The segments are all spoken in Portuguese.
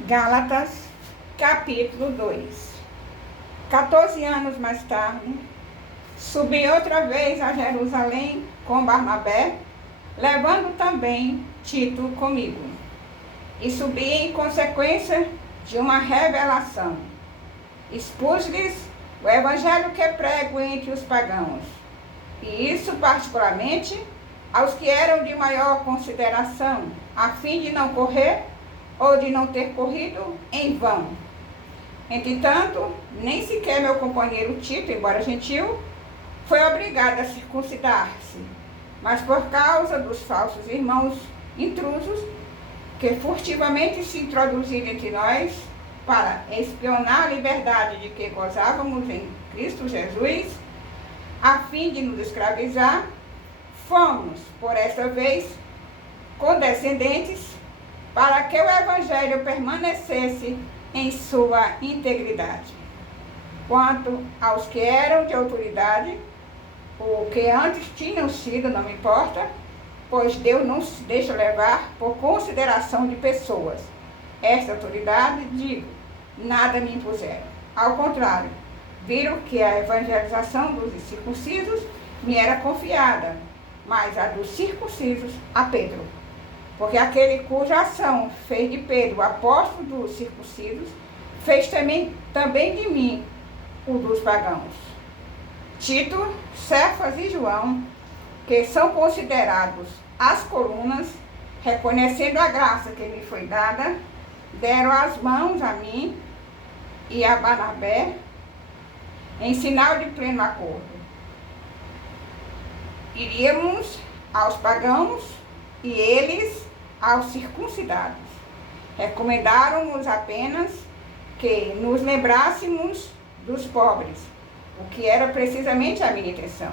Gálatas, capítulo 2. 14 anos mais tarde, subi outra vez a Jerusalém com Barnabé, levando também Tito comigo. E subi em consequência de uma revelação. Expus-lhes o evangelho que prego entre os pagãos, e isso particularmente aos que eram de maior consideração, a fim de não correr ou de não ter corrido em vão. Entretanto, nem sequer meu companheiro Tito, embora gentil, foi obrigado a circuncidar-se, mas por causa dos falsos irmãos intrusos, que furtivamente se introduziram entre nós para espionar a liberdade de que gozávamos em Cristo Jesus, a fim de nos escravizar, fomos, por esta vez, condescendentes, para que o Evangelho permanecesse em sua integridade. Quanto aos que eram de autoridade, ou que antes tinham sido, não me importa, pois Deus não se deixa levar por consideração de pessoas. Esta autoridade, digo, nada me impuseram. Ao contrário, viram que a evangelização dos incircuncisos me era confiada, mas a dos circuncisos a Pedro. Porque aquele cuja ação fez de Pedro o apóstolo dos circuncisos, fez também de mim o dos pagãos. Tito, Cefas e João, que são considerados as colunas, reconhecendo a graça que me foi dada, deram as mãos a mim e a Barnabé em sinal de pleno acordo. Iríamos aos pagãos e eles aos circuncidados. Recomendaram-nos apenas que nos lembrássemos dos pobres, o que era precisamente a minha intenção.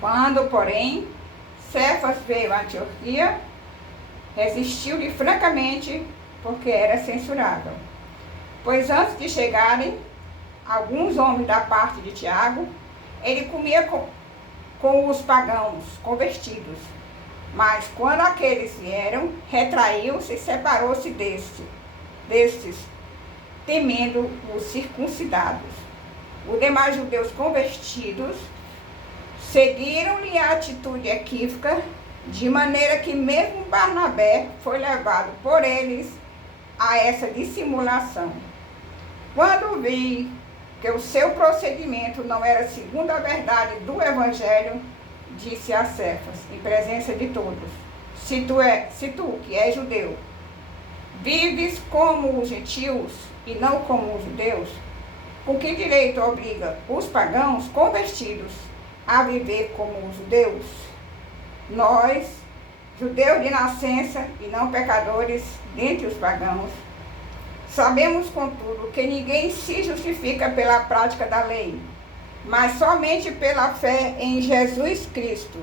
Quando, porém, Cefas veio a Antioquia, resistiu-lhe francamente, porque era censurável. Pois antes de chegarem alguns homens da parte de Tiago, ele comia com os pagãos convertidos. Mas quando aqueles vieram, retraiu-se e separou-se destes, temendo os circuncidados. Os demais judeus convertidos seguiram-lhe a atitude equívoca, de maneira que mesmo Barnabé foi levado por eles a essa dissimulação. Quando vi que o seu procedimento não era segundo a verdade do Evangelho, disse a Cefas, em presença de todos: se tu, que és judeu, vives como os gentios e não como os judeus, com que direito obriga os pagãos convertidos a viver como os judeus? Nós, judeus de nascença e não pecadores dentre os pagãos, sabemos, contudo, que ninguém se justifica pela prática da lei, mas somente pela fé em Jesus Cristo.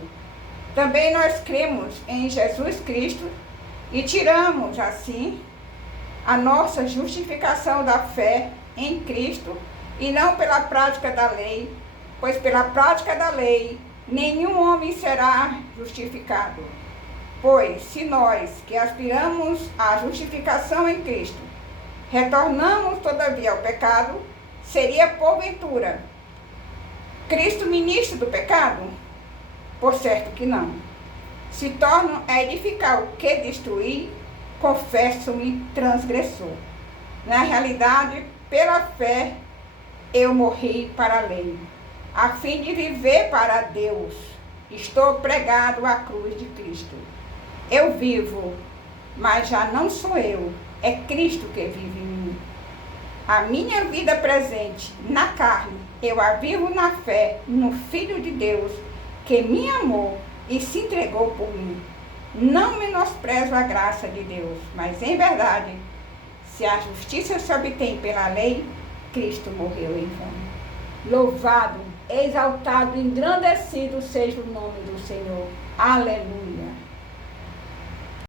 Também nós cremos em Jesus Cristo e tiramos, assim, a nossa justificação da fé em Cristo e não pela prática da lei, pois pela prática da lei nenhum homem será justificado. Pois se nós, que aspiramos à justificação em Cristo, retornamos todavia ao pecado, seria porventura Cristo ministro do pecado? Por certo que não. Se tornam a edificar o que destruir, confesso-me transgressor. Na realidade, pela fé, eu morri para a lei, a fim de viver para Deus. Estou pregado à cruz de Cristo. Eu vivo, mas já não sou eu, é Cristo que vive em mim. A minha vida presente na carne, eu a vivo na fé no Filho de Deus, que me amou e se entregou por mim. Não menosprezo a graça de Deus, mas em verdade, se a justiça se obtém pela lei, Cristo morreu em vão. Louvado, exaltado, engrandecido seja o nome do Senhor. Aleluia.